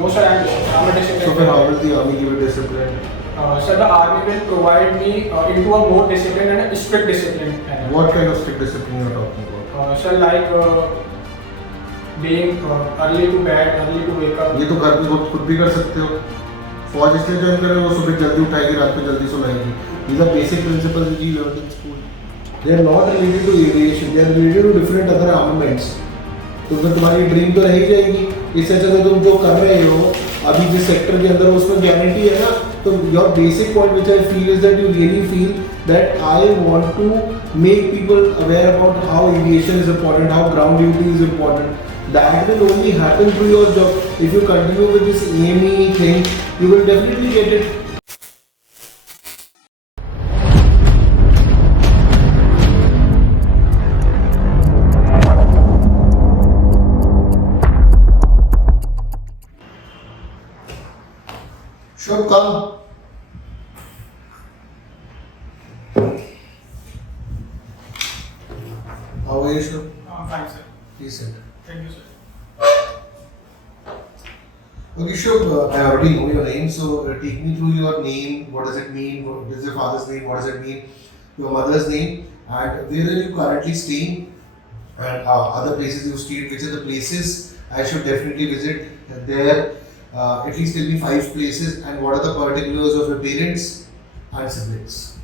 No, sir, I'm a disciplined. So, how will the army give a discipline? Sir, the army will provide me into a more discipline and a strict discipline. What kind of strict discipline you are talking about? Sir, like being early to bed, early to wake up. ये तो घर पे खुद भी कर सकते हो. फौज इसलिए ज्वाइन करें वो सुबह जल्दी उठाएगी रात को जल्दी सुलाएगी. These are basic principles which you learn in school. They are not related to aviation. They are related to different other armaments. तो फिर तुम्हारी ड्रीम तो रह ही जाएगी. इससे अच्छा तो तुम जो कर रहे हो अभी जिस सेक्टर के अंदर हो उसमें गारंटी है ना. तो your basic point which I feel is that you really feel that I want to make people aware about how aviation is important, how ground duty is important. That will only happen through your job. If you continue with this AME thing, you will definitely get it. Sure, come. How are you, sir? Fine, sir. Please sit. Thank you, sir. Okay, sure. I already know your name, so take me through your name. What does it mean? What is your father's name? What does it mean? Your mother's name, and where are you currently staying? And other places you stayed. Which are the places I should definitely visit there? At least tell me 5 places, and what are the particulars of your parents and siblings?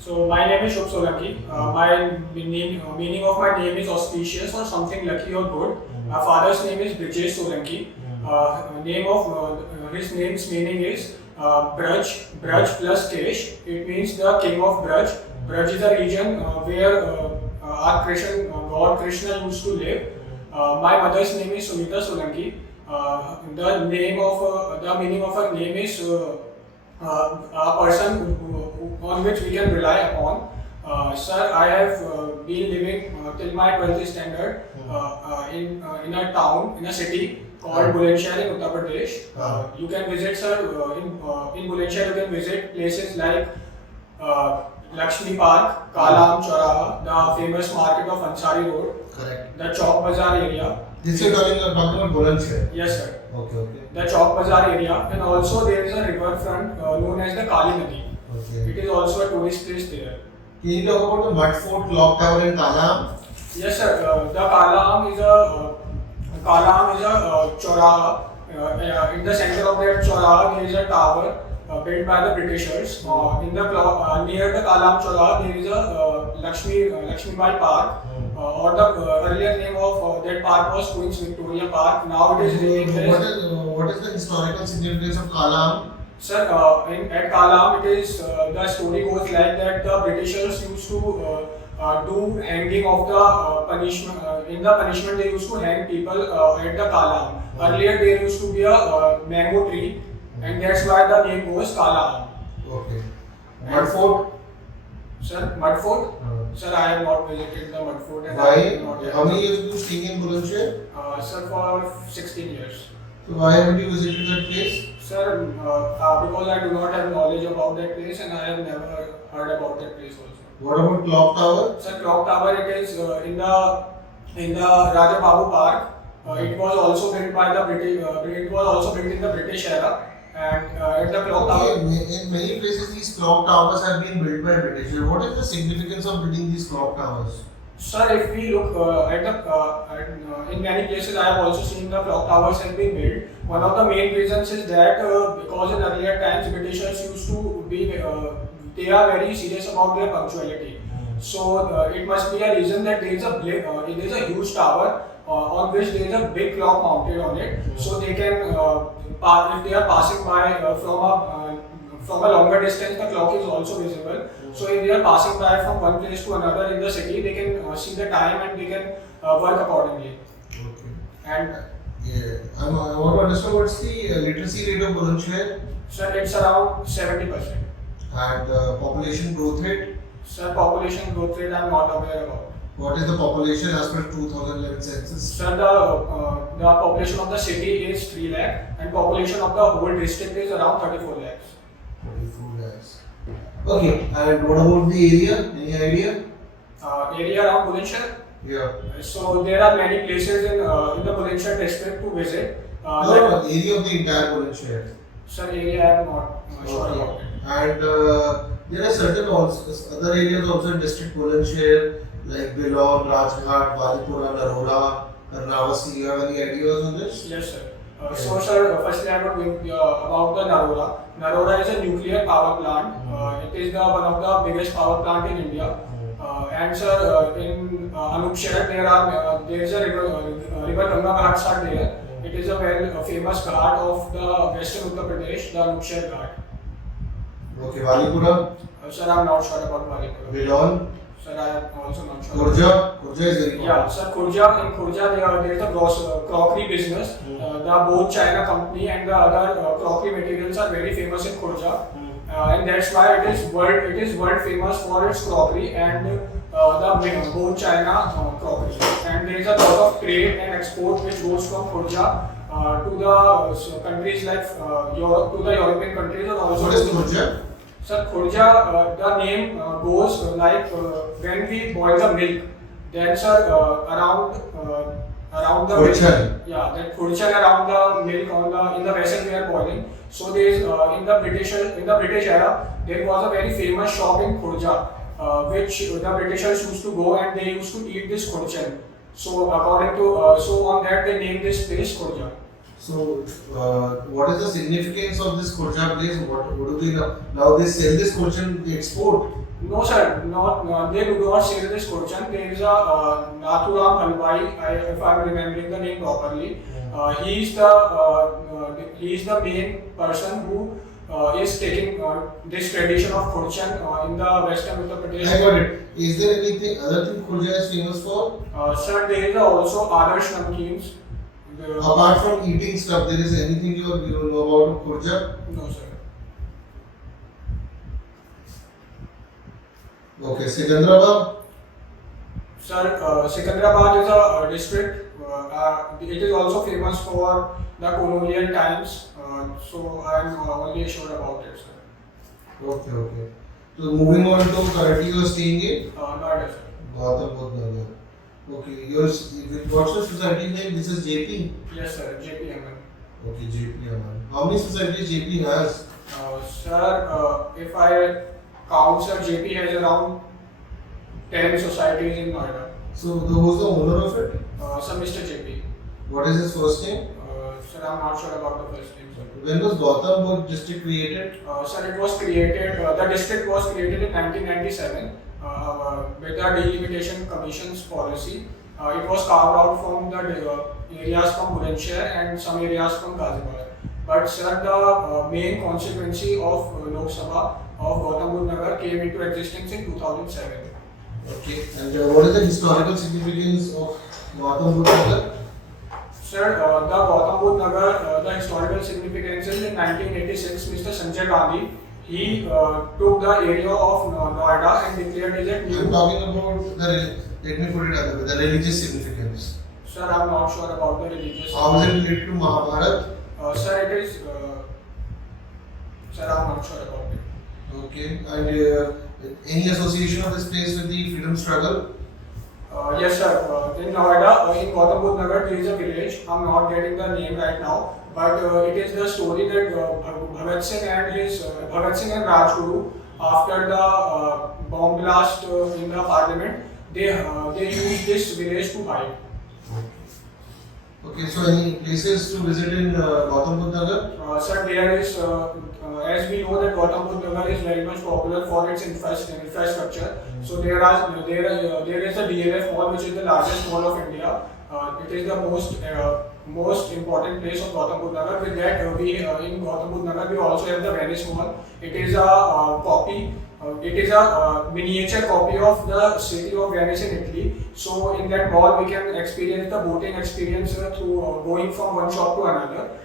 So my name is Shubh Solanki. My meaning of my name is auspicious or something lucky or good. My father's name is Brijesh Solanki. Name of his name's meaning is Braj plus Kesh. It means the king of Braj. Braj is a region where our Christian God Krishna used to live. My mother's name is Sunita Solanki. The meaning of her name is a person on which we can rely upon. Sir, I have been living till my 12th standard in a town, in a city called Bulandshahr in Uttar Pradesh. You can visit, sir, in Bulandshahr you can visit places like Lakshmi Park, Kalam Chauraha, the famous market of Ansari Road, Correct. the Chowk Bazaar area. This is talking about Bulandshahr. Yes, sir. Okay. The Chowk Bazaar area, and also there is a river front known as the Kali Nadi. Okay. It is also a tourist place there. Can you talk about the Mud Fort Clock Tower in Kalam? Yes, sir. The Kalam is a Chauraha. In the center of that Chauraha, there is a tower built by the Britishers. In the near the Kalam Chauraha, there is a Lakshmi Bai Park. Or the earlier name of that park was Queen's Victoria Park. Now it is renamed as. What is the historical significance of Kalam? Sir, at Kalam, it is the story goes like that the Britishers used to do hanging of the punishment. In the punishment, they used to hang people at the Kalam. Earlier, there used to be a mango tree, and that's why the name goes Kalam. Okay. Mud Fort? Sir, Mud Fort? Sir, I have not visited the Mud Fort. And Why? How many years have you staying in Bulandshahr? Sir, for 16 years. So why haven't you visited that place? Sir, because I do not have knowledge about that place and I have never heard about that place also. What about Clock Tower? Sir, Clock Tower, it is in the Raja Babu Park. It was also built by the British. It was also built in the British era. And at the Clock Tower. In many places, these clock towers have been built by British. What is the significance of building these clock towers? Sir, if we look in many places, I have also seen the clock towers have been built. One of the main reasons is that because in earlier times, Britishers used to be they are very serious about their punctuality. So it must be a reason that there is a huge tower on which there is a big clock mounted on it. So they can if they are passing by from a longer distance, the clock is also visible. So if they are passing by from one place to another in the city, they can see the time and they can work accordingly. Okay. And I want to understand what's the literacy rate of Bulandshahr? sir, it's around 70%. And population growth rate? Sir, population growth rate I'm not aware about. What is the population as per 2011 census? Sir, the population of the city is 3 lakh and population of the whole district is around 34 lakhs. 34 lakhs. Okay, and what about the area? Any idea? Area around Bulandshahr? Yeah. So there are many places in the Bulandshahr district to visit. No, area of the entire Bulandshahr. Sir, area I am not sure Okay. about it. And there are certain also other areas also in district Bulandshahr like Bilon, Rajghat, Valipura, Narora, Karnavasi. You have any ideas on this? Yes, sir. Okay. So, sir, firstly, I am going about the Narora. Narora is a nuclear power plant. It is one of the biggest power plant in India. And sir, in Anupshahr there is a river Ganga Ghats are there. It is a very famous ghat of the western Uttar Pradesh, the Anupshahr Ghat. Okay, Valipura, Sir, I am not sure about Valipura. Bilon, Sir, I am also not sure. Khurja. Khurja is very Yeah, sir, Khurja. In Khurja, there is a crockery business. The both China company and the other crockery materials are very famous in Khurja. And that's why it is world famous for its crockery and the both China crockery. And there is a lot of trade and export which goes from Khurja to the countries like Europe, to the European countries, and also What is to Khurja? Sir, Khurja, the name goes like when we boil the milk, then sir around the Khurjan. milk, yeah, that Khurjan around the milk in the vessel we are boiling. So there is in the British era there was a very famous shop in Khurja which the Britishers used to go and they used to eat this Khurjan. So according to so on that they named this place Khurja. So, what is the significance of this Khurja place? What do they know? Now they sell this Khurjan, they export. No sir, they do not sell this Khurjan. There is a Nathuram Halwai, if I am remembering the name properly. He is the main person who is taking this tradition of Khurjan in the western Uttar Pradesh. I got it. Is there anything other thing Khurja is famous for? Sir, there is also Adarsh Namkeens. Apart from eating stuff, there is anything you know about Khurja? No sir. Okay, Sikandrabad. Sir, Sikandrabad is a district. It is also famous for the colonial times. So I am only sure about it, sir. Okay. So moving on to currently you are staying in Noida, sir. Gautam Buddha Nagar. Okay, what's your society name? This is JP. Yes, sir. JPMN. Okay, JP Aman. How many societies JP has? Sir, if I count, sir, JP has around 10 societies in Noida. So who's the owner of it? Sir, Mr. JP. What is his first name? Sir, I'm not sure about the first name, sir. When was Gautam Buddha district created? Sir, it was created, the district was created in 1997 with the Delimitation Commission's policy. It was carved out from the areas from Bulandshahr and some areas from Ghaziabad. But sir, the main constituency of Lok Sabha of Gautam Buddha Nagar came into existence in 2007. Okay, and what is the historical significance of Gautam Buddha Nagar? Sir, the Gautam Buddha Nagar, the historical significance is in 1986, Mr. Sanjay Gandhi, he took the area of Noida and declared it a I'm new. talking about let me put it other way, the religious significance. Sir, I'm not sure about the religious. How is it related to Mahabharata? Sir, it is. Sir, I'm not sure about it. Okay, and any association of this place with the freedom struggle? Yes, sir. In Noida, in Gautam Buddha Nagar, there is a village. I'm not getting the name right now, but it is the story that Bhagat Singh and Rajguru, after the bomb blast in the parliament, they used this village to hide. Okay, so any places to visit in Gautam Buddha Nagar? Sir, there is, as we know that Gautam Buddha Nagar is very much popular for its infrastructure. So there is a DLF Mall, which is the largest mall of India. It is the most important place of Gautam Buddha Nagar. With that, we in Gautam Buddha Nagar we also have the Venice Mall. It is a miniature copy of the city of Venice in Italy. So in that mall we can experience the boating experience through going from one shop to another.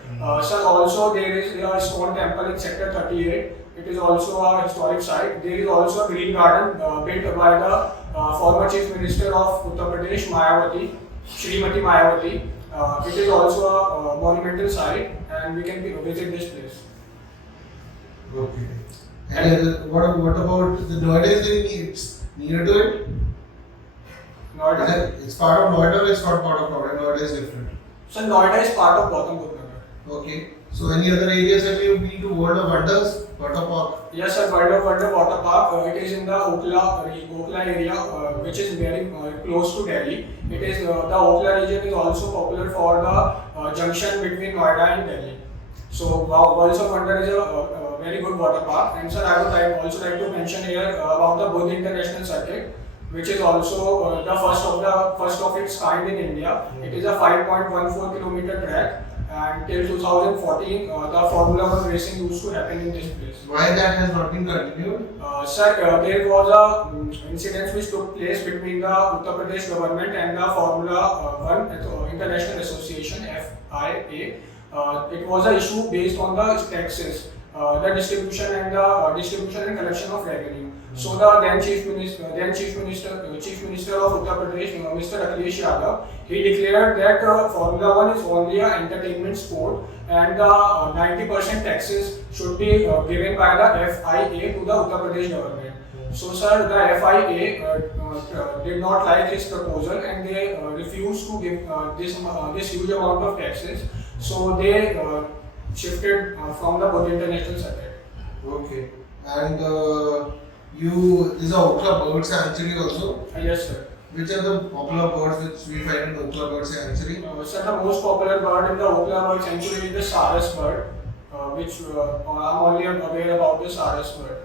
Sir, also there is a Iskon temple in Sector 38. It is also a historic site. There is also a green garden built by the former Chief Minister of Uttar Pradesh, Mayawati, Shrimati Mayawati. It is also a monumental site and we can visit this place. Okay. And what about the Noida? Is near to it? Noida. It's part of Noida or it's not part of Noida? Noida is different. So Noida is part of Gautam Buddha Nagar. Okay. So any other areas have you been to? World of Wonders, Water Park? Yes, sir. World of Wonder Water Park. It is in the Okla area, which is very close to Delhi. It is the Okla region is also popular for the junction between Noida and Delhi. So World of Wonder is a very good water park. And sir, I would also like to mention here about the Buddh International Circuit, which is also the first of its kind in India. It is a 5.14 kilometer track. And till 2014, the Formula One racing used to happen in this place. Why that has not been continued? Sir, there was a incident which took place between the Uttar Pradesh government and the Formula One International Association (FIA). It was an issue based on the taxes, the distribution and collection of revenue. So the then Chief Minister of Uttar Pradesh, Mr. Akhilesh Yadav, he declared that Formula One is only an entertainment sport, and the 90% taxes should be given by the FIA to the Uttar Pradesh government. So, sir, the FIA did not like his proposal, and they refused to give this huge amount of taxes. So they shifted from the Buddh International Circuit. Okay. And there's a Okla Bird Sanctuary also. Yes, sir. Which are the popular birds which we find in Okla Bird Sanctuary? Sir, the most popular bird in the Okla Bird Sanctuary is the Saras bird, which I'm only aware about the Saras bird.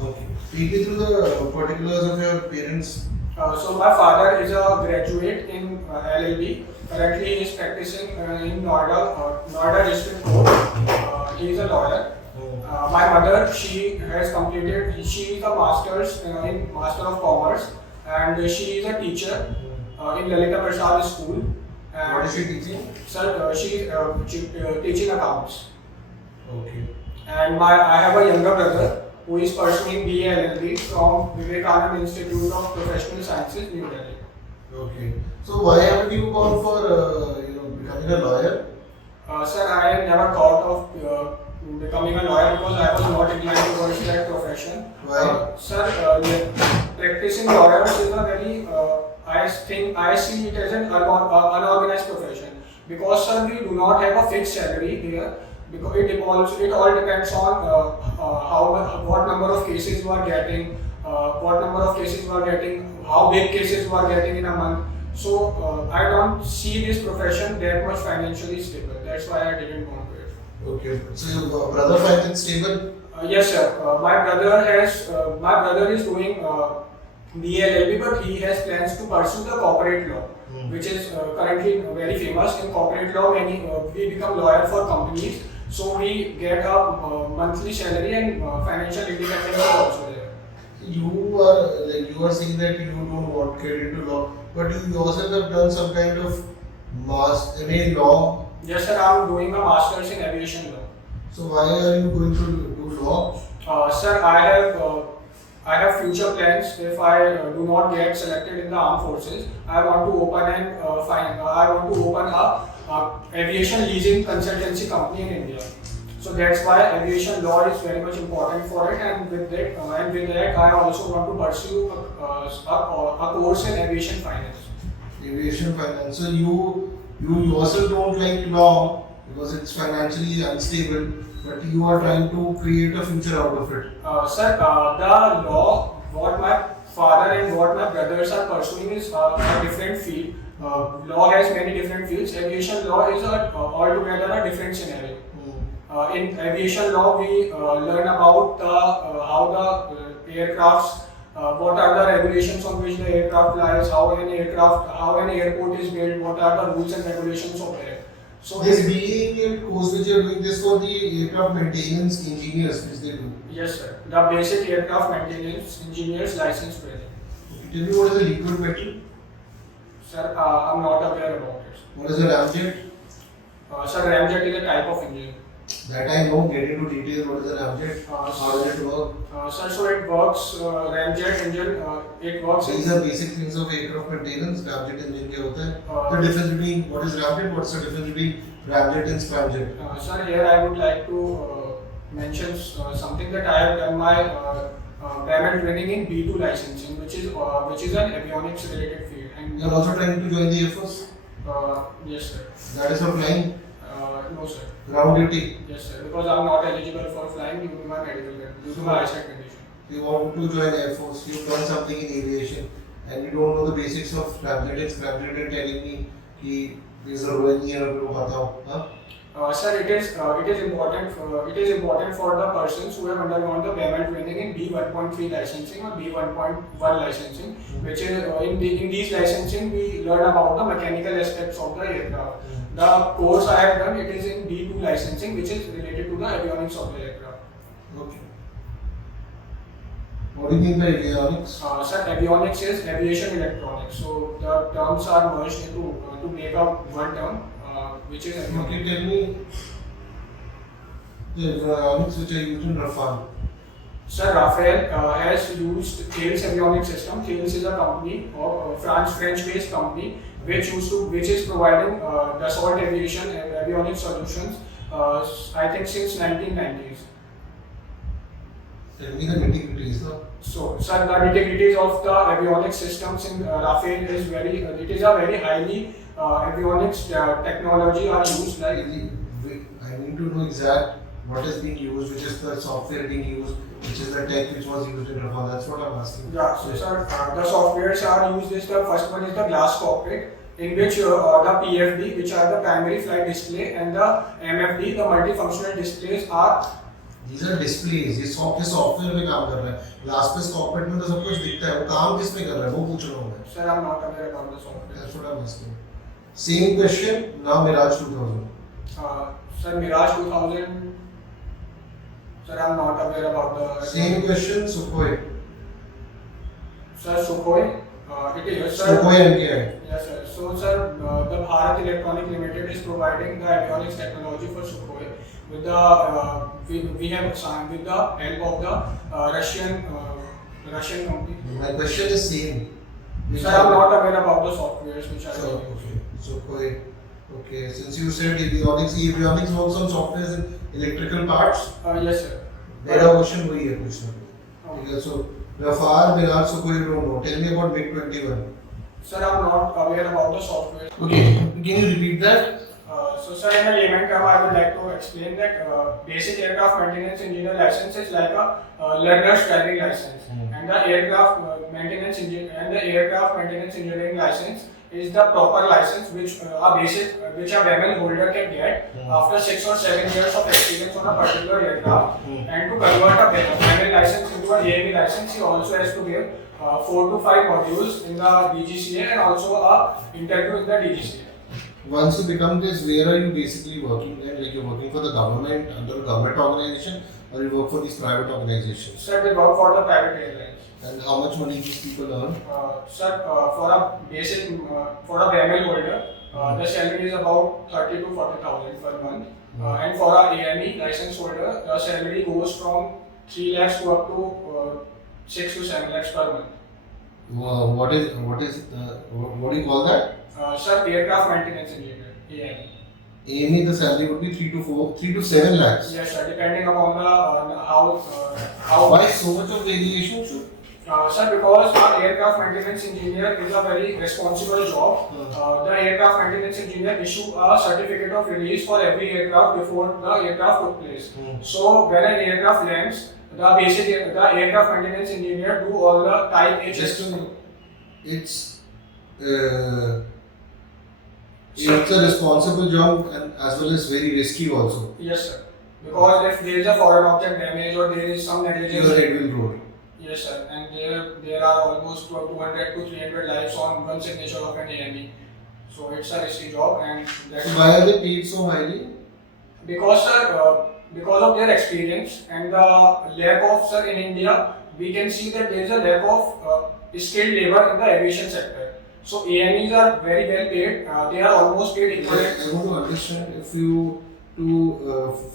Okay. Take me through the particulars of your parents. So my father is a graduate in LLB. Currently, he is practicing in Noida District Court. He is a lawyer. My mother, she is a master's in Master of Commerce, and she is a teacher in Lalita Prasad School. And what is she teaching? Sir, she is teaching accounts. Okay. And I have a younger brother who is pursuing BA LLB from Vivekananda Institute of Professional Sciences, New Delhi. Okay. So why haven't you gone for becoming a lawyer? Sir, I never thought of becoming a lawyer because I was not inclined towards that profession. Why? Sir, practicing lawyers is a very I see it as an unorganized profession, because sir, we do not have a fixed salary here, because it all depends on what number of cases you are getting, how big cases you are getting in a month. So I don't see this profession that much financially stable. That's why I didn't want to it. Okay. So your brother finds it stable? Yes, sir. My brother is doing BLLB, but he has plans to pursue the corporate law, which is currently very famous. In corporate law, we become lawyer for companies, so we get a monthly salary and financial independence is also there. You are saying that you don't want to get into law, but you yourself have done some kind of MA law. Yes, sir. I am doing a master's in aviation law. So why are you going to do law? Sir, I have future plans. If I do not get selected in the armed forces, I want to open a aviation leasing consultancy company in India. So that's why aviation law is very much important for it, and with that, I also want to pursue a course in aviation finance. Aviation finance. So you yourself don't like law because it's financially unstable, but you are trying to create a future out of it. Sir, the law, what my father and what my brothers are pursuing is a different field. Law has many different fields. Aviation law is altogether a different scenario. In aviation law, we learn about how the aircrafts, what are the regulations on which the aircraft flies, how an airport is built, what are the rules and regulations of that. So this BA course which you are doing this for the aircraft maintenance engineers, which they do. Yes, sir. The basic aircraft maintenance engineers license training. Tell me what is a liquid metal? Sir, I'm not aware about it. What is a ramjet? Sir, ramjet is a type of engine. That I know. Get into details. What is a ramjet? How does it work? Sir, so it works. Ramjet engine. It works. These are basic things of aircraft maintenance. Ramjet engine क्या होता है? The difference between what is ramjet? What's the difference between ramjet and scramjet? Sir, here I would like to mention something that I have done my payment training in B2 licensing, which is an avionics related field. And you are also trying to join the Air Force? yes, sir. That is for flying. No, sir. Ground duty. Yes, sir. Because I'm not eligible for flying due to my medical due to my eyesight condition. You want to join Air Force, you've done something in aviation, and you don't know the basics of scrambler telling me कि there's a role here, मैं वो बताऊँ, हाँ? Sir, it is important for the persons who have undergone the payment training in B1.3 licensing or B1.1 licensing, which is in these licensing we learn about the mechanical aspects of the aircraft. The course I have done, it is in B2 licensing, which is related to the avionics of the aircraft. Okay. What do you mean by avionics? Sir, avionics is aviation electronics. So the terms are merged into to make up one term, which is Can avionics. you tell me the avionics which are used in Rafale? Sir, Rafael has used Thales avionics system. Thales is a company of French-based company which is providing Dassault aviation avionics solutions. I think since 1990s. Tell me the nitty-gritties, no? So, sir, the nitty-gritties of the avionics systems in Rafael is it is a very highly avionics technology are used like. I need to know exact what is being used, which is the software being used, which is the tech which was used in Rafale. That's what I'm asking. Yeah, so sir, the softwares are used is the first one is the glass cockpit, in which the PFD, which are the primary flight display, and the MFD, the multifunctional displays are. These are displays. ये software में काम कर रहा है. Glass पे cockpit में तो सब कुछ दिखता है. वो काम किस में कर रहा है? वो पूछ रहा हूँ मैं. Sir, I'm not aware about the software. That's what I'm asking. Same question. Now Mirage 2000. Sir, Mirage 2000. Sir, I'm not aware about the. Same question. Sukhoi. Sir, Sukhoi. It is sir. Sukhoi MKI. Yes, sir. So, sir, the Bharat Electronic Limited is providing the avionics technology for Sukhoi with the we have signed with the help of the Russian company. My question is same. Sir, I'm not aware about the softwares which are So, used. Sukhoi. Okay. Since you said avionics works on softwares and electrical parts. Yes, sir. मेरा question वही है पूछना. Okay. ठीक है. So Rafale, Mirage, Sukhoi, you don't know. Tell me about MiG-21. Sir, I'm not aware about the software. Okay. Can you repeat that? So, sir, in a layman term, I would like to explain that basic aircraft maintenance engineer license is like a learner's driving license, and the aircraft maintenance engineering license is the proper license which a BEML holder can get after 6 or 7 years of experience on a particular aircraft. And to convert a BEML license into a AME license, he also has to give 4 to 5 modules in the DGCA and also a interview in the DGCA. Once you become this, where are you basically working then? Like you're working for the government, under a government organization, or you work for these private organizations? Sir, we work for the private airlines. And how much money these people earn? Sir, for a BML holder, the salary is about 30 to 40,000 per month. And for a AME license holder, the salary goes from 3 lakhs to up to 6 to 7 lakhs per month. What do you call that? Sir, aircraft maintenance engineer, AME. AME, the salary would be 3 to 7 lakhs. Yes, sir, depending upon the how. Why so much of variation, sir? Sir, because our aircraft maintenance engineer is a very responsible job. The aircraft maintenance engineer issue a certificate of release for every aircraft before the aircraft took place. So when an aircraft lands, the aircraft maintenance engineer do all the type H. It's a responsible job and as well as very risky also. Yes, sir. Because if there is a foreign object damage or there is some negligence. Your head will roll. Yes, sir. And there are almost 200 to 300 lives on one signature of an AME. So it's a risky job, and that's so why are they paid so highly? Because, sir, because of their experience and the lack of, sir, in India, we can see that there is a lack of skilled labor in the aviation sector. So AMEs are very well paid. They are almost paid equivalent. I want to understand if you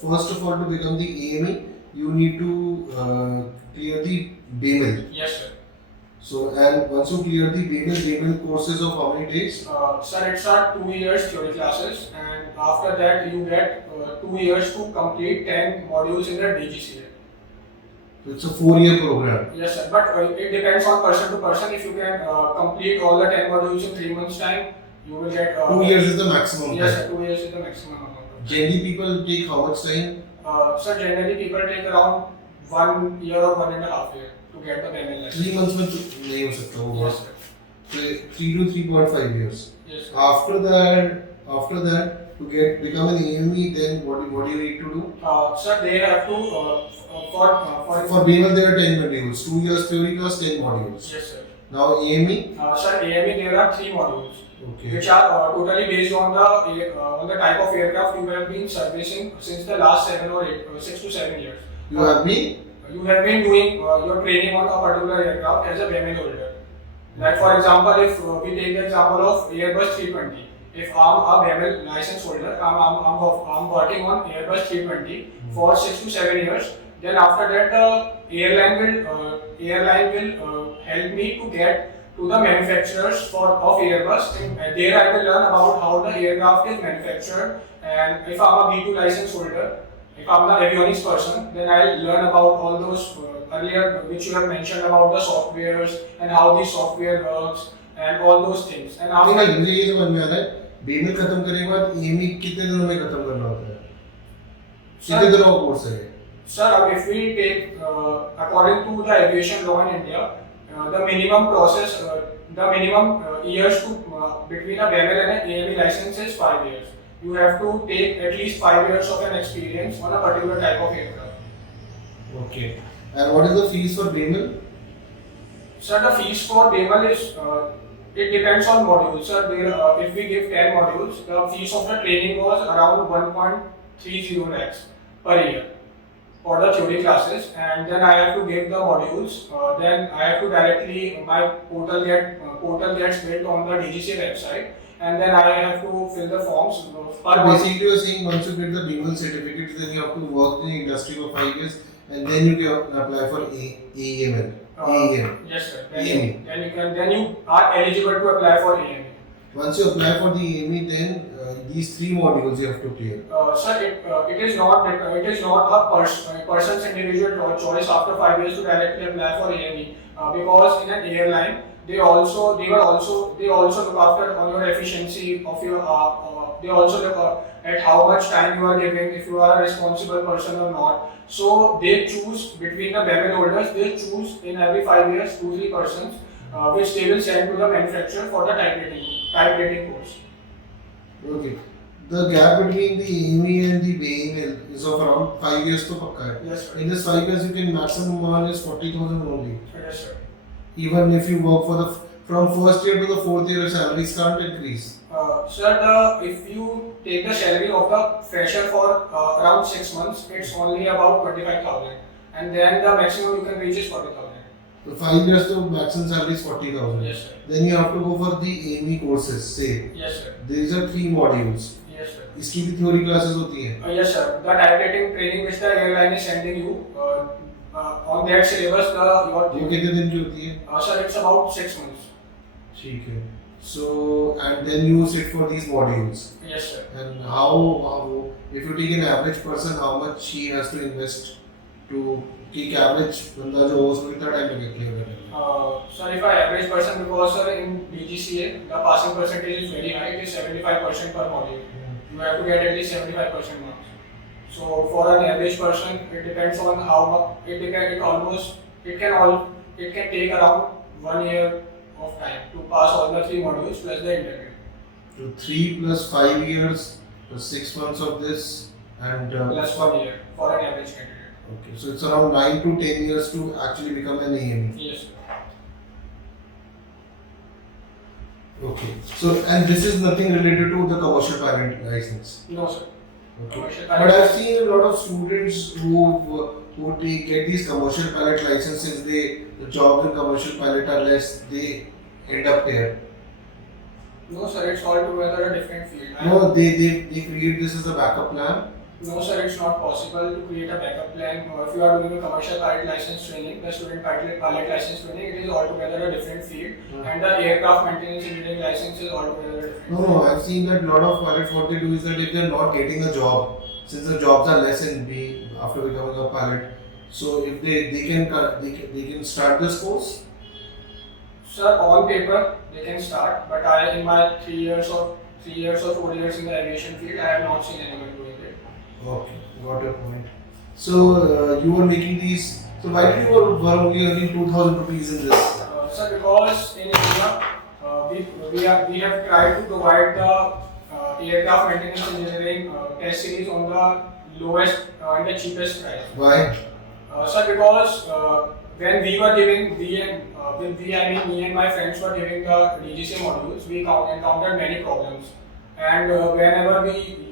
first of all to become the AME, you need to clear the BEML. Yes, sir. So and once you clear the BEML courses of how many days? Sir, it's our 2 years theory classes, and after that you get 2 years to complete 10 modules in the DGCA. So it's a 4-year program. Yes, sir. But it depends on person to person. If you can complete all the 10 modules in 3 months' time, you will get. 2 years is the maximum. Yes, sir. 2 years is the maximum amount. Generally, people take how much time? Sir, generally people take around 1 year or 1.5 years to get the BML license. 3 months में तो नहीं हो सकता वो Yes, बात. sir. So 3 to 3.5 years. Yes, sir. After that, to become an AME, then what do you need to do? Sir, they have to For BML, there are 10 modules. 2 years theory class, 10 modules. Yes, sir. Now AME. Sir, AME there are 3 modules. Okay. Which are totally based on the type of aircraft you have been servicing since the last 6 to 7 years. You have been. You have been doing your training on a particular aircraft as a BML holder. Like for example, if we take the example of Airbus 320. If I'm a BML license holder, I'm working on Airbus 320 for 6 to 7 years. Then after that, the airline will help me to get to the manufacturers of Airbus. And there I will learn about how the aircraft is manufactured. And if I'm a B2 license holder, if I'm the avionics person, then I'll learn about all those earlier which you have mentioned about the softwares and how the software works and all those things. And after नहीं मुझे ये समझ में आ रहा है BML खत्म करने के बाद AME कितने दिनों में खत्म करना होता है? कितने दिनों का कोर्स है? Sir, if we take according to the aviation law in India, the minimum process, the minimum years to between a BML and an AME license is 5 years. You have to take at least 5 years of an experience on a particular type of aircraft. Okay. And what is the fees for BML? Sir, the fees for BML is it depends on modules. Sir, if we give 10 modules, the fees of the training was around 1.30 lakhs per year for the theory classes, and then I have to give the modules. Then I have to directly my portal gets built on the DGCA website, and then I have to fill the forms. Basically, you are saying once you get the BML certificate, then you have to work in the industry for 5 years, and then you can apply for AEML. AEM. Yes, sir. AME. Then you are eligible to apply for AME. Once you apply for the AME, then these 3 modules you have to clear. Sir, it is not a person's individual choice after 5 years to directly apply for AME because in an airline they also look after on your efficiency of your they also look at how much time you are giving, if you are a responsible person or not. So they choose between the BML holders. They choose in every 5 years 2-3 persons which they will send to the manufacturer for the type rating course. Okay. The gap between the AME and the BML is of around 5 years to pakka hai. Yes, sir. In this 5 years, you can maximum earn is 40,000 only. Yes, sir. Even if you work from first year to the 4th year, your salaries can't increase. Sir, if you take the salary of the fresher for around 6 months, it's only about 25,000, and then the maximum you can reach is 40,000. So 5 years to maximum salary is 40,000. Yes, sir. Then you have to go for the AME courses. Say Yes, sir. these are 3 modules. Yes, sir. इसकी भी theory classes होती हैं. Yes, sir. The type rating training which the airline is sending you on that syllabus, वो कितने दिन की होती है? sir, it's about 6 months. ठीक है. So and then you sit for these modules. Yes, sir. And how if you take an average person, how much he has to invest to take average बंदा जो हो उसको कितना time लगेगा clear करने में? Sir, if I average person, because sir in DGCA the passing percentage is very high. It is 75% per module. You have to get at least 75% marks. So for an average person, it depends on how much. It can take around 1 year of time to pass all the 3 modules plus the interview. So 3 plus 5 years plus 6 months of this and Plus 1 year for an average candidate. okay, so it's around 9 to 10 years to actually become an AME. Yes, sir. Okay, so and this is nothing related to the commercial pilot license. No, sir. Okay. Commercial But pilot- I've seen a lot of students who get these commercial pilot licenses. The jobs in commercial pilot are less. They end up here. No, sir. It's altogether a different field. No, they create this as a backup plan. No, sir, it's not possible to create a backup plan. If you are doing a commercial pilot license training, the student pilot license training, it is altogether a different field. And the aircraft maintenance engineering license is altogether different. No, I've seen that a lot of pilots, what they do is that if they're not getting a job, since the jobs are less in B after becoming a pilot, so if they can start this course. Sir, on paper they can start, but in my 3 years or 4 years in the aviation field, I have not seen anyone doing Okay, got your point. So you were making these. So why did you were only earning 2,000 rupees in this? Sir, because in India, we have tried to provide the aircraft maintenance engineering test series on the lowest and the cheapest price. Why? Sir, because when we were giving, with we I mean me and my friends were giving the DGC modules, we encountered many problems. And whenever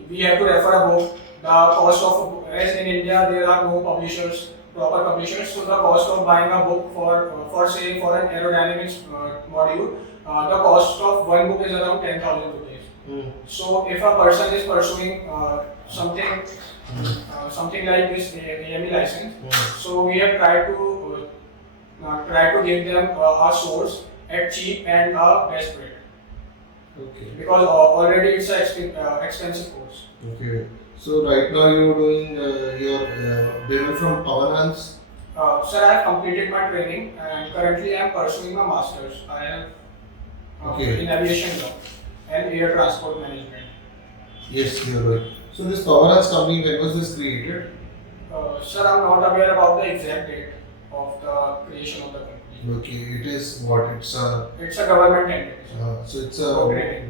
we have to refer a book, the cost of, as in India there are no publishers, proper publishers, so the cost of buying a book for say for an aerodynamics module, the cost of one book is around 10,000 rupees. So if a person is pursuing something like this AME license, so we have tried to give them a source at cheap and a best rate. Okay. Because already it's an expensive course. Okay. So right now you're doing your level from Pawanans. Sir, I have completed my training and currently I am pursuing my masters. I have in aviation law and air transport management. Yes, you're right. So this Pawanans company, when was this created? Sir, I'm not aware about the exact date of the creation of the company. Okay, it is what? It's a government entity. So it's a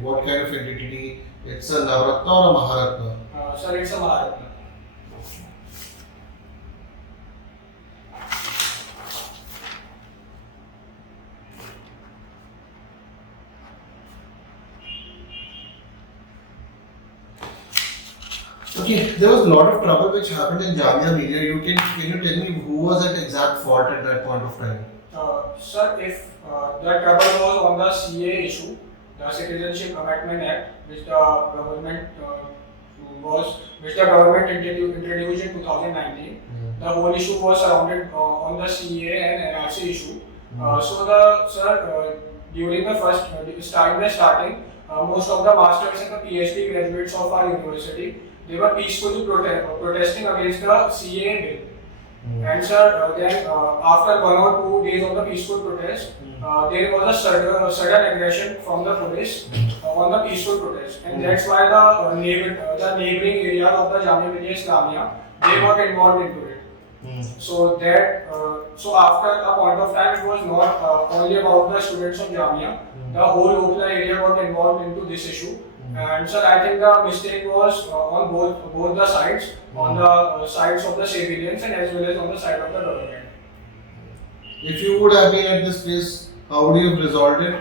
what kind of entity? It's a Navratna or a Maharatna? Sir, it's a Maharatna. Okay, there was a lot of trouble which happened in Jamia Millia. Can you tell me who was at exact fault at that point of time? Sir, if the trouble was on the CA issue, the Citizenship Amendment Act, which the government introduced in 2019, the whole issue was surrounded on the CA and NRC issue. During the starting, most of the masters and the PhD graduates of our university, they were peacefully protesting against the CA bill. And sir, then after 1 or 2 days of the peaceful protest, there was a sudden aggression from the police on the peaceful protest, and that's why the neighboring areas of the Jamia Millia Islamia, they got involved into it. So after a point of time, it was not only about the students of Jamia. The whole Okhla area got involved into this issue. And sir, I think the mistake was on both the sides, on the sides of the civilians and as well as on the side of the government. If you would have been at this place, how would you have resolved it?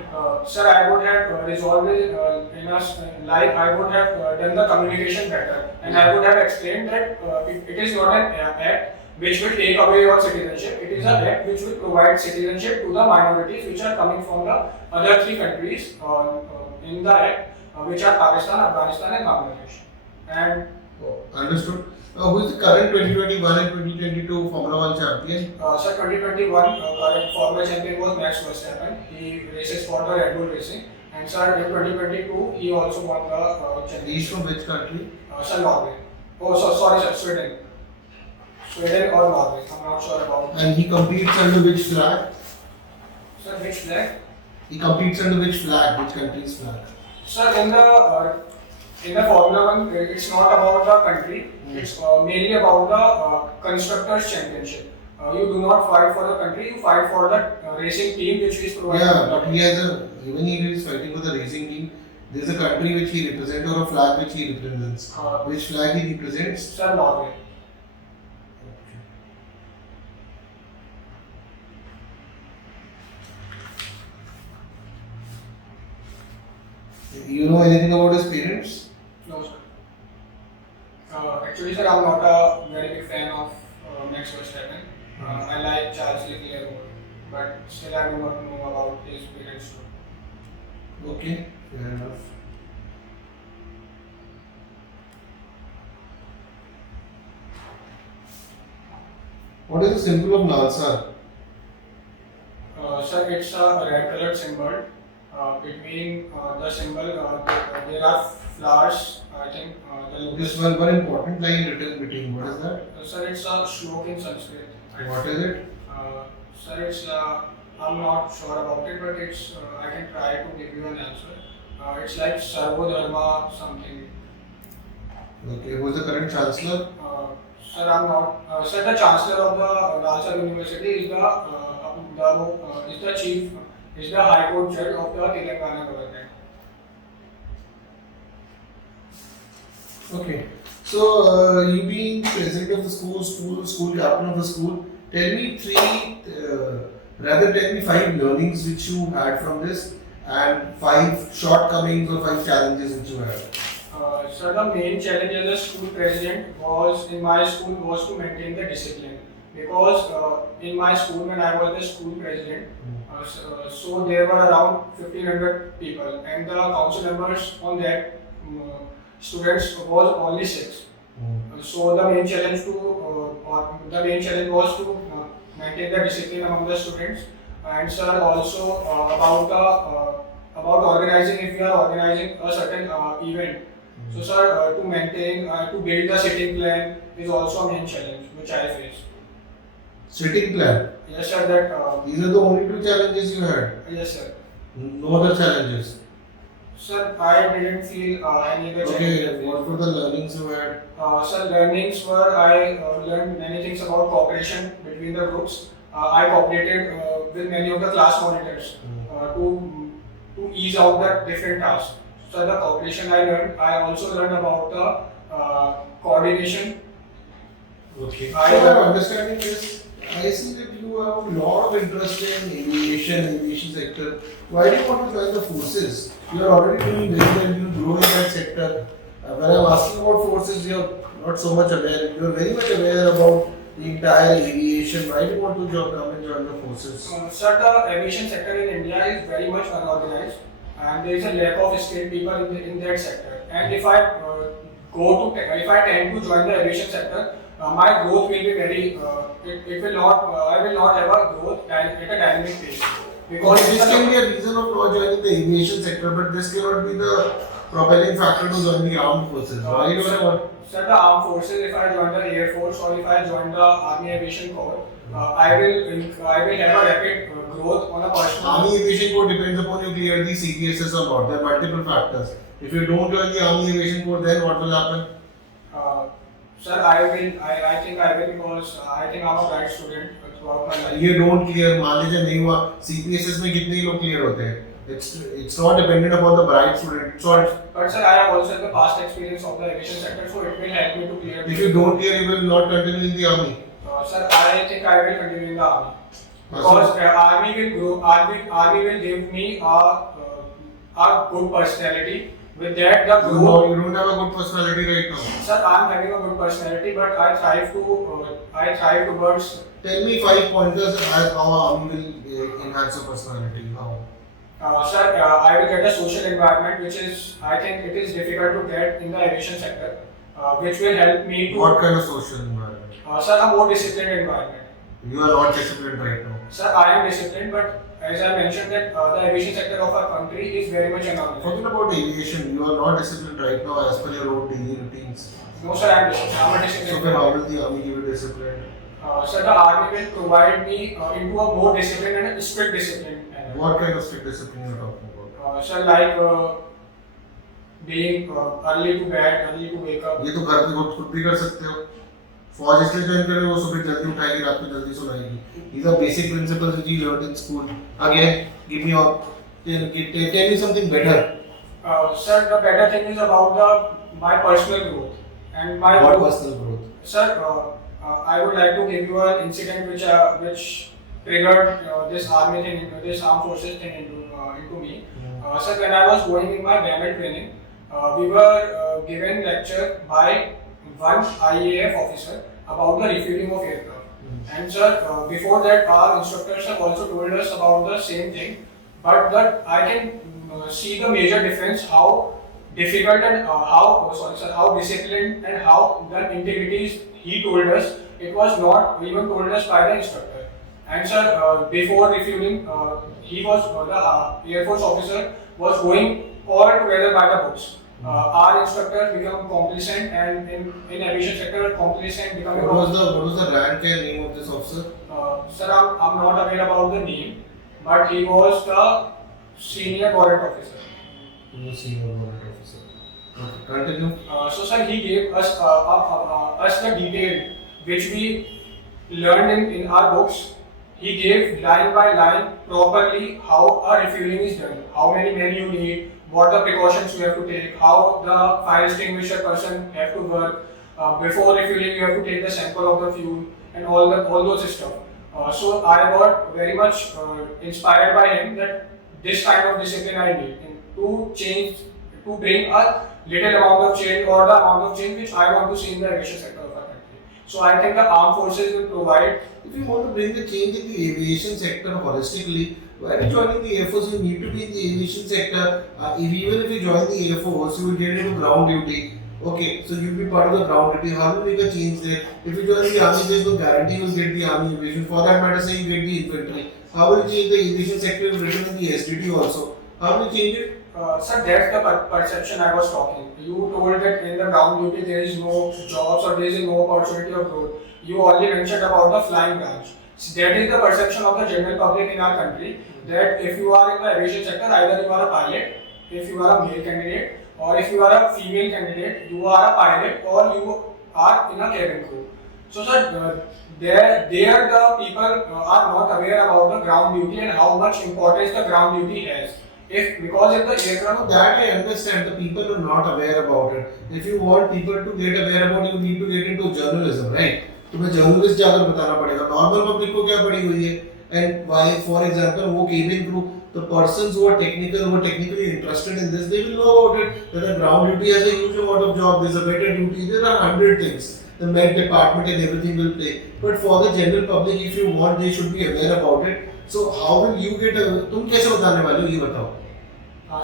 Sir, I would have resolved it I would have done the communication better, and I would have explained that it is not an act which will take away your citizenship. It is an act which will provide citizenship to the minorities which are coming from the other 3 countries in the act, which are Pakistan, Afghanistan and Bangladesh. And understood. Who is the current 2021 and 2022 Formula 1 champion? Sir, 2021 current Formula champion was Max Verstappen. He races for the Red Bull Racing. And sir, in 2022 he also won the championship. He's from which country? Sir, Norway. Sorry sir, Sweden. Sweden or Norway, I'm not sure about. And he competes under which flag? Sir, which flag? He competes under which flag? Which country's flag? Sir, in the Formula 1, it's not about the country. It's mainly about the constructors championship. You do not fight for the country, you fight for the racing team which is provided. Yeah, but he has even he is fighting for the racing team. There is a country which he represents or a flag which he represents. Which flag he represents? Sir, Norway. You know anything about his parents? No, sir. Actually, sir, I'm not a very big fan of Max Verstappen. I like Charles Leclerc more, but still I do not know about his parents too. Okay, fair enough. What is the symbol of Nalsa? Sir, it's a red colored symbol. Between the symbol, there are flowers. I think This one important line written between. What is that? Sir, it's a shlok in Sanskrit. What is it? Sir, it's I'm not sure about it, but it's I can try to give you an answer. It's like Sarvo Dharma something. Okay, who is the current chancellor? Sir, I'm not. Sir, the chancellor of the Nalsar University is the chief, is the High Court judge of the Telangana government. Okay. So, you being president of the school captain of the school, tell me tell me 5 learnings which you had from this and 5 shortcomings or 5 challenges which you had. Sir, the main challenge as a school president was in my school was to maintain the discipline because in my school when I was the school president, so there were around 1500 people and the council members on that students was only 6. So the main challenge was to maintain the discipline among the students and sir also about organizing if we are organizing a certain event. So sir, to maintain, to build the sitting plan is also a main challenge which I face. Sitting plan? Yes sir, that. These are the only 2 challenges you had? Yes sir. No other challenges? Sir, I didn't feel any other challenges. Okay, what were the learnings you had? Sir, learnings were I learned many things about cooperation between the groups. I cooperated with many of the class monitors to ease out the different tasks. So the cooperation I learned. I also learned about the coordination. Okay. I So my understanding is, I see that you have a lot of interest in aviation sector. Why do you want to join the forces? You are already doing very well, you grow in that sector. When I'm asking about forces, you are not so much aware. You are very much aware about the entire aviation. Why do you want to come and join the forces? Sir, the aviation sector in India is very much unorganized, and there is a lack of skilled people in that sector. And if I tend to join the aviation sector, my growth will be very. It will not. I will not have a growth at a dynamic pace. Because this can be a reason of not joining the aviation sector, but this cannot be the propelling factor to join the armed forces. Why do you want? Sir, the armed forces, if I join the Air Force or if I join the Army Aviation Corps, I will have a rapid growth on a personal. Army Aviation Corps depends upon you clear the CPSS or not. There are multiple factors. If you don't join the Army Aviation Corps, then what will happen? Sir, I think I will because I think I'm a bright student throughout my life. You don't clear, मान लीजिए नहीं हुआ, CPSS में कितने ही लोग clear होते हैं? It's not dependent upon the bright student. But sir, I have also the past experience of the aviation sector, so it will help me to clear. If you don't clear, you will not continue in the army. Sir, I think I will continue in the army because army will grow. Army will give me a good personality. With that, the growth. No, you don't have a good personality right now. Sir, I'm having a good personality, but I thrive towards. Tell me 5 pointers as how army will enhance your personality. How? Sir, I will get a social environment, which is I think it is difficult to get in the aviation sector, which will help me to. What kind of social environment? Sir, a more disciplined environment. You are not disciplined right now. Sir, I am disciplined, but as I mentioned that the aviation sector of our country is very much unorganized. Talking about aviation, you are not disciplined right now as per your own daily routines. No, sir, I am disciplined. I am a disciplined. So then how will the army give you discipline? Sir, the army will provide me into a more disciplined and a strict discipline. What kind of strict discipline you are talking about? Sir, like being early to bed, early to wake up. ये तो घर पे खुद भी कर सकते हो. फौज इसलिए ज्वाइन करे वो सुबह जल्दी उठाएगी रात को जल्दी सुलाएगी. These are basic principles which you learned in school. Again, give me tell me something better. Sir, the better thing is about my personal growth and my. What personal growth? Sir, I would like to give you an incident which triggered this army thing, this armed forces thing into me. Sir, when I was going in my BAML training, we were given lecture by one IAF officer about the refueling of aircraft. And sir, before that, our instructors have also told us about the same thing. But I can see the major difference how difficult and how disciplined and how the integrities he told us. It was not even told us by the instructor. And sir, before refueling, he was the Air Force officer was going all together by the books. Our instructors become complacent, and in aviation sector, complacent becoming. What was the rank and name of this officer? Sir, I'm not aware about the name, but he was the senior warrant officer. He was senior warrant officer. Continue. So sir, he gave us the detail which we learned in our books. He gave line by line properly how a refueling is done, how many men you need, what the precautions you have to take, how the fire extinguisher person have to work. Before refueling, you have to take the sample of the fuel and all those stuff. So I got very much inspired by him that this kind of discipline I need and to bring a little amount of change or the amount of change which I want to see in the aviation sector of our country. So I think the armed forces will provide. If you want to bring the change in the aviation sector holistically, why are you joining the Air Force? You need to be in the aviation sector. Even if you join the Air Force, you will get into ground duty. Okay, so you'll be part of the ground duty. How will you make a change there? If you join the army, there's no guarantee you'll get the army aviation. For that matter, say you get the infantry. How will you change the aviation sector if written in the SDT also? How will you change it? Sir, that's the perception I was talking. You told that in the ground duty there is no jobs or there is no opportunity of growth. You only mentioned about the flying branch. So that is the perception of the general public in our country, that if you are in the aviation sector, either you are a pilot, if you are a male candidate, or if you are a female candidate, you are a pilot or you are in a cabin crew. So sir, there the people are not aware about the ground duty and how much importance the ground duty has. Because if the aircraft. That I understand, the people are not aware about it. If you want people to get aware about it, you need to get into journalism, right? तुम्हें journalist जाकर बताना पड़ेगा. Normal public को क्या पड़ी हुई है? And why, for example, वो cabin crew, the persons who are technically interested in this, they will know about it. That the ground duty has a huge amount of job. There's a better duty. There are 100 things. The Met department and everything will play. But for the general public, if you want, they should be aware about it. So how will you get? तुम कैसे बताने वाले हो ये बताओ?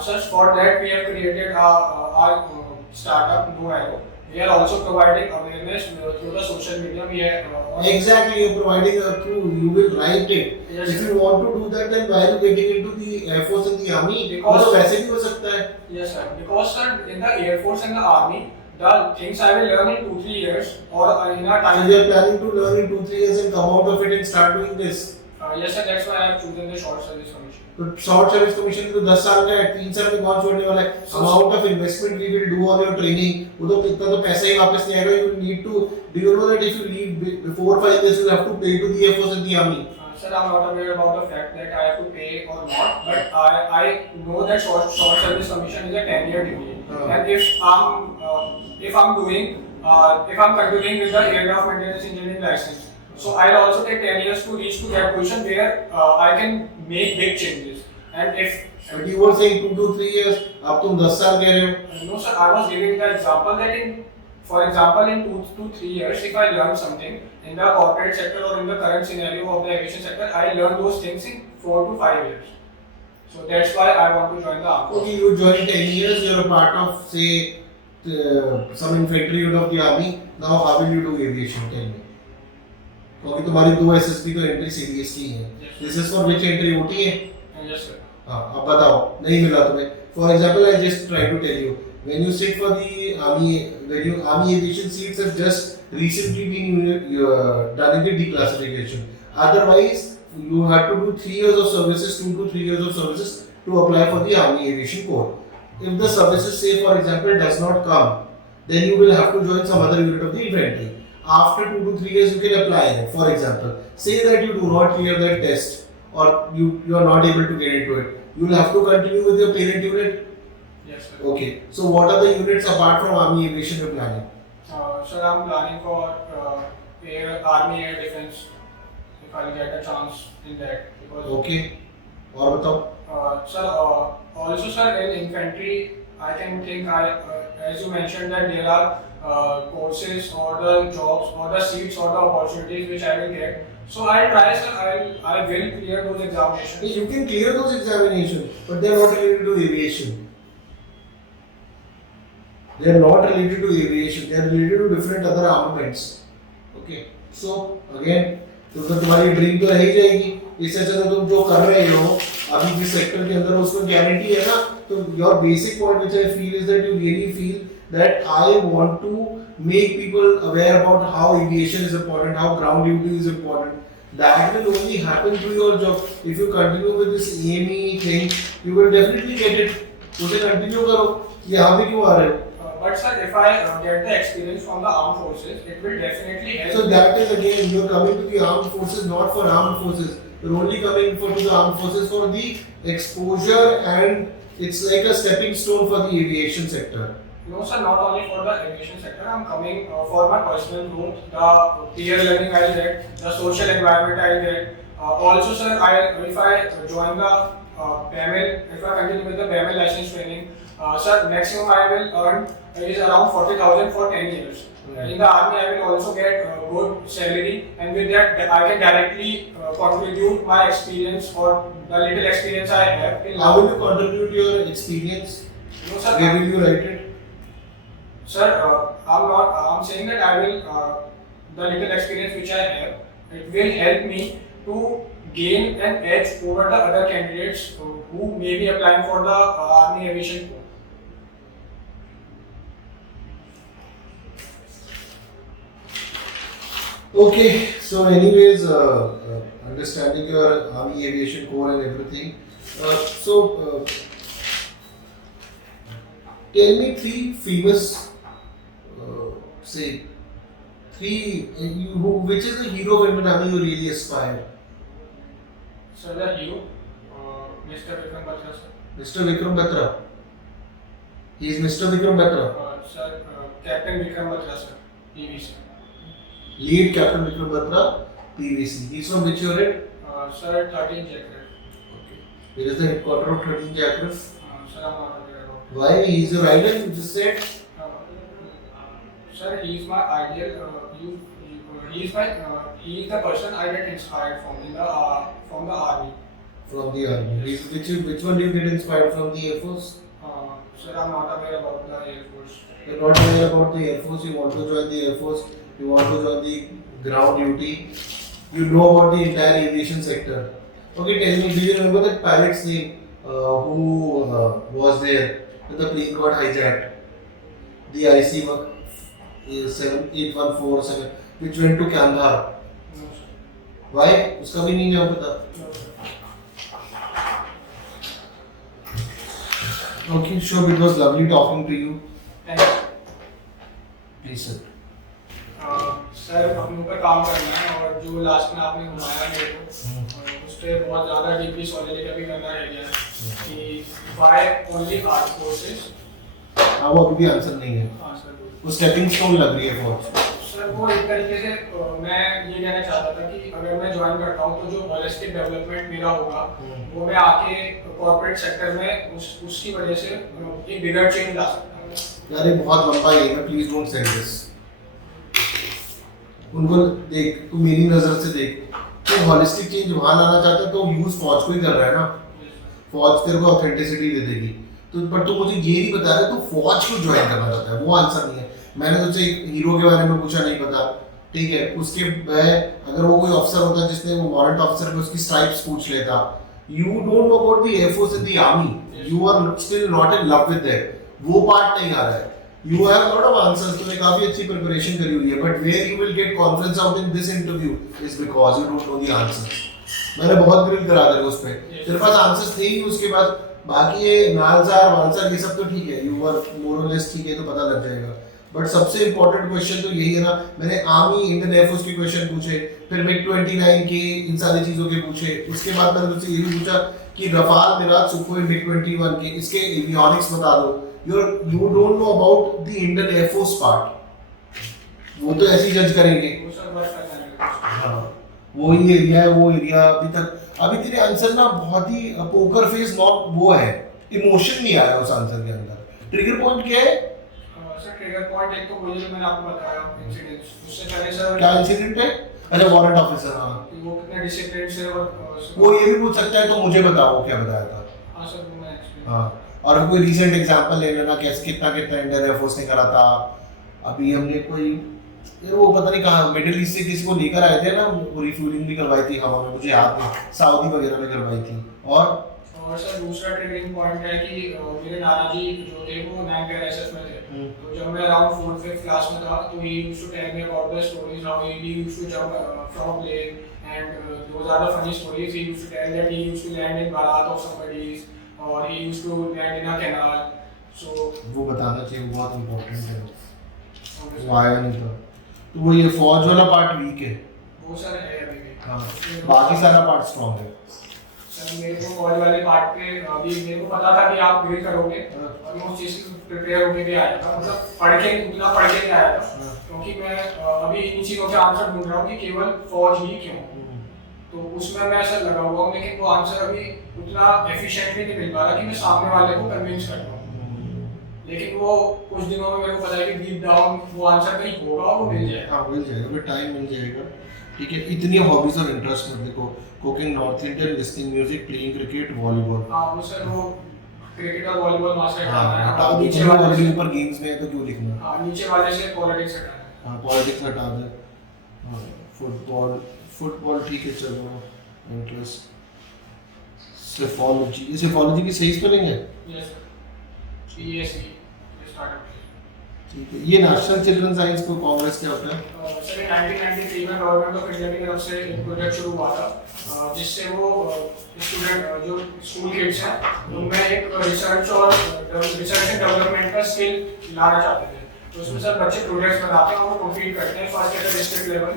Sir, for that we have created our startup No Arrow. We are also providing awareness through the social media. We are exactly, you're providing through. You will write it. Yes, if sir. you want to do that, then why are you getting into the Air Force and the Army? Because वैसे भी हो सकता है. Yes sir. Because sir, in the Air Force and the Army, the things I will learn in 2-3 years or in a time. So you are planning to learn in 2-3 years and come out of it and start doing this. Yes sir, that's why I have chosen the short service commission. तो short service commission तो 10 साल का है, 3 साल में कौन छोड़ने वाला है? Amount of investment we will do on your training, वो तो इतना तो पैसा ही वापस नहीं आएगा. You need to do you know that if you leave before 5 years you have to pay to the Air Force and the Army. Sir, I'm not aware about the fact that I have to pay or not, but I know that short service commission is a 10-year degree, and if I'm continuing with the aircraft maintenance engineering license, so I'll also take 10 years to reach to that position where I can make big changes. And if But you were saying 2 to 3 years, अब तुम 10 साल कह रहे हो. No sir, I was giving the example that for example, in 2 to 3 years, if I learn something in the corporate sector or in the current scenario of the aviation sector, I learn those things in 4 to 5 years. So that's why I want to join the army. Okay, you join 10 years, you're a part of, say, some infantry unit of the army. Now, how will you do aviation? Tell me. क्योंकि तुम्हारी 2 SSB तो entry CDS की है. This is for which entry OT है? Yes sir. हाँ, अब बताओ, नहीं मिला तुम्हें. For example, I just try to tell you, when you sit for the army, when your army aviation seats have just recently been done in the declassification. Otherwise, you have to do 3 years of services, 2 to 3 years of services to apply for the army aviation corps. If the services, say for example, does not come, then you will have to join some other unit of the infantry. After 2 to 3 years, you can apply it. For example, say that you do not clear that test or you are not able to get into it. You will have to continue with your parent unit. Yes sir. Okay. So what are the units apart from army aviation you're planning? Sir, I'm planning for army air defense if I'll get a chance in that. Because Okay. और बताओ. Sir, also sir, in infantry, I can think as you mentioned that there are courses or the jobs or the seats or the opportunities which I will get. So I'll try, sir. I will clear those examinations. You can clear those examinations, but they are not related to aviation. They are not related to aviation. They are related to different other armaments. Okay. So again, तो तुम्हारी dream तो रह ही जाएगी. इससे अच्छा तो तुम जो कर रहे हो अभी जिस सेक्टर के अंदर उसको गारंटी है ना. तो your basic point which I feel is that you really feel that I want to make people aware about how aviation is important, how ground duty is important. That will only happen through your job. If you continue with this AME thing, you will definitely get it. उसे continue करो. यहाँ पे क्यों आ रहे हो? But sir, if I get the experience from the armed forces, it will definitely help. So that is again, you're coming to the armed forces not for armed forces. You're only coming to the armed forces for the exposure, and it's like a stepping stone for the aviation sector. No sir, not only for the aviation sector. I'm coming for my personal growth, the peer learning I'll get, the social environment I'll get. Also sir, if I join the BAML, if I continue with the BAML license training, sir, maximum I will earn is around 40,000 for 10 years. In the army, I will also get good salary, and with that, I can directly contribute my experience or the little experience I have. How will you contribute your experience? No sir, Where will you write it? sir, I'm saying that I will the little experience which I have, it will help me to gain an edge over the other candidates who may be applying for the army aviation corps. Okay, so anyways, understanding your army aviation corps and everything. Tell me three famous, say, which is the hero of Indian Army you really aspire? Sir, the hero, Mr. Vikram Batra, sir. Mr. Vikram Batra. He is Mr. Vikram Batra. Sir, Captain Vikram Batra, sir, PVC. Lead Captain Vikram Batra, PVC. He's from which unit? Sir, 13 Jacket. Okay. Where is the headquarters of 13 Jackraff? Sir, I'm not aware of. Why? He's a rider, you just said. Sir, he is my ideal. He is the person I get inspired from from the army. From the army. Which one do you get inspired from, the Air Force? Sir, I'm not aware about the Air Force. You're not aware about the Air Force, you want to join the Air Force, you want to join the ground duty, you know about the entire aviation sector. Okay, tell me, do you remember that pilot's name who was there when the plane got hijacked? The IC 78147, which went to Kandahar. No, sir. Why? उसका भी नहीं नाम पता. No, sir. Okay, sure. It was lovely talking to you. Thank you. Please, sir. Sir अपने ऊपर काम करना है, और जो लास्ट में आपने घुमाया मेरे को उस पर बहुत ज़्यादा डीपली सॉलिडिटी करना रह गया कि वाई ओनली आर्ट कोर्सेज. हाँ, वो अभी भी आंसर नहीं है. हाँ सर. वो स्टेपिंग स्टोन लग रही है फौज. सर वो एक तरीके से मैं ये कहना चाहता था कि अगर मैं ज्वाइन करता हूँ तो जो होलिस्टिक डेवलपमेंट मेरा होगा वो मैं आके कॉर्पोरेट सेक्टर में उसकी वजह से एक बिगर चेंज ला सकता हूँ. यार ये बहुत लंबा है, प्लीज डोंट सेंड दिस. उनको देख, तू मेरी नजर से देख, तो होलिस्टिक चेंज वहां लाना चाहता है तो यूज फौज को ही कर रहा है ना. फौज तेरे को ऑथेंटिसिटी दे देगी. तो पर तू मुझे ये नहीं बता रहा तो फौज को ज्वाइन करना चाहता है, वो आंसर नहीं है. मैंने तुझसे हीरो के बारे में पूछा, नहीं पता, ठीक है. उसके अगर वो कोई ऑफिसर होता जिसने वो वारंट ऑफिसर को उसकी स्ट्राइप्स पूछ लेता. You don't know about the air force and the army, you are still not in love with that. वो पार्ट नहीं आ रहा है. You have a lot of answers, तूने काफी अच्छी प्रिपरेशन करी हुई है, but where you will get confidence out in this interview is because you don't know the answers. मैंने बहुत ग्रिल करा तेरे को उस पे, तेरे पास आंसर्स थे ही उसके बाद. बाकी ये नालसार वालसार ये सब तो ठीक है, यू आर मोर और लेस ठीक है, तो पता लग जाएगा. बट सबसे इंपॉर्टेंट क्वेश्चन तो यही है ना. मैंने आर्मी इंडियन एयरफोर्स के क्वेश्चन पूछे, फिर मिग 29 के इन सारी चीजों के पूछे. उसके बाद मैंने तुझसे ये भी पूछा कि रफाल मिराज सुखोई मिग 21 के इसके एवियोनिक्स बता दो. You don't know about the Indian Air Force part. वो तो ऐसे ही जज करेंगे. हाँ, वो ही एरिया है, वो एरिया अभी तेरे आंसर ना बहुत ही पोकर फेस, नॉट वो है, इमोशन नहीं आया उस आंसर के अंदर. ट्रिगर पॉइंट क्या है? सर ट्रिगर पॉइंट एक तो वही जो मैंने आपको बताया इंसिडेंट. उससे पहले सर क्या इंसिडेंट है? अच्छा, वारंट ऑफिसर. हाँ, वो कितने डिसिप्लिन से और वो ये भी पूछ सकता है, तो मुझे बताओ क्या बताया था. हाँ सर वो मैं एक्सप्लेन. हाँ, और कोई रीसेंट एग्जांपल ले लेना, कैसे कितना इंडियन एयर फोर्स ने करा था. अभी हमने कोई वो पता नहीं कहाँ मिडिल ईस्ट से किसी को लेकर आए थे ना, वो रिफ्यूलिंग भी करवाई थी हवा में, मुझे याद नहीं, सऊदी वगैरह में करवाई थी. और सर दूसरा ट्रिगरिंग पॉइंट है कि मेरे नाना जी जो थे वो 9th एसएस में थे. तो जब मैं अराउंड 4th-5th क्लास में था तो he used to tell me about the stories how he used to jump from a plane, and those are the funny stories. He used to tell that he used to land in baraat of somebody's, or he used to land in a canal. So वो बताना चाहिए, वो बहुत important है, वो आया नहीं था। तो वो ये फौज वाला पार्ट वीक है, बहुत सारे है अभी भी। हाँ, बाकी सारा पार्ट स्ट्रॉन्ग है। सर मेरे को फौज वाले पार्ट पे अभी मेरे को पता था कि आप ग्रिल करोगे और मैं उस चीज़ की प्रिपेयर होके भी आया था, मतलब पढ़ के उतना पढ़ के नहीं आया था, क्योंकि मैं अभी इन चीज़ों के आंसर ढूंढ रहा हूँ कि केवल फौज ही क्यों, तो उसमें मैं ऐसा लगा हुआ हूँ, लेकिन वो आंसर अभी उतना एफिशिएंटली नहीं मिल पा रहा कि मैं सामने वाले को कन्विंस कर पाऊँ। लेकिन वो कुछ दिनों में मेरे को पता है कि डीप डाउन वो आंसर कहीं होगा और वो मिल जाएगा। हाँ मिल जाएगा, अभी टाइम मिल जाएगा। ठीक है, इतनी हॉबीज और इंटरेस्ट मत देखो, cooking, north Indian, listening music, playing cricket, volleyball. हाँ वो सर वो क्रिकेट और वॉलीबॉल मास्टर हाँ, है, नीचे वाले के ऊपर गेम्स में है तो क्यों लिखना। हाँ नीचे वाले से पॉलिटिक्स हटाना है। हाँ पॉलिटिक्स हटा दे। हाँ फुटबॉल ठीक है, चलो इंटरेस्ट। सिफोलॉजी, ये सिफोलॉजी की सही स्पेलिंग है? Yes PSC startup. ठीक है, ये नेशनल चिल्ड्रन साइंस को कांग्रेस क्या होता है? सर 1993 में गवर्नमेंट ऑफ इंडिया की तरफ से एक प्रोजेक्ट शुरू हुआ था, जिससे वो स्टूडेंट जो स्कूल किड्स हैं उनमें एक रिसर्च एंड डेवलपमेंट का स्किल लाना चाहते थे। तो उसमें सर बच्चे प्रोजेक्ट्स बनाते हैं और वो कंप्लीट करते हैं first at district level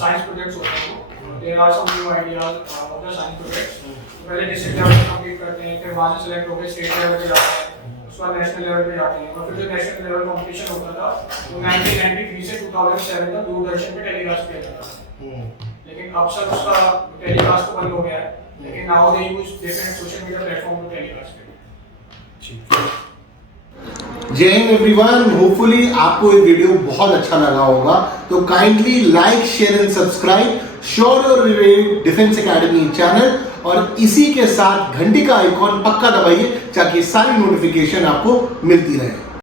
science projects होते हैं वो। There are some new ideas of the science projects. पहले डिस्ट्रिक्ट लेवल पे कंप्लीट करते हैं, फिर वहाँ से सिलेक्ट होकर स्टेट लेवल पे जाते हैं, उसके बाद नेशनल लेवल पे जाते हैं, और फिर जो नेशनल लेवल कंपटीशन होता था वो 1993 से 2007 तक दूरदर्शन पे टेलीकास्ट किया जाता था। लेकिन अब सर उसका टेलीकास्ट तो बंद हो गया है, लेकिन now they use different social media platform to telecast it. जय हिंद एवरीवन, होपफुली आपको ये वीडियो बहुत अच्छा लगा होगा, तो kindly like, share and subscribe Shaurya defence academy channel, और इसी के साथ घंटी का आइकॉन पक्का दबाइए ताकि सारी नोटिफिकेशन आपको मिलती रहे।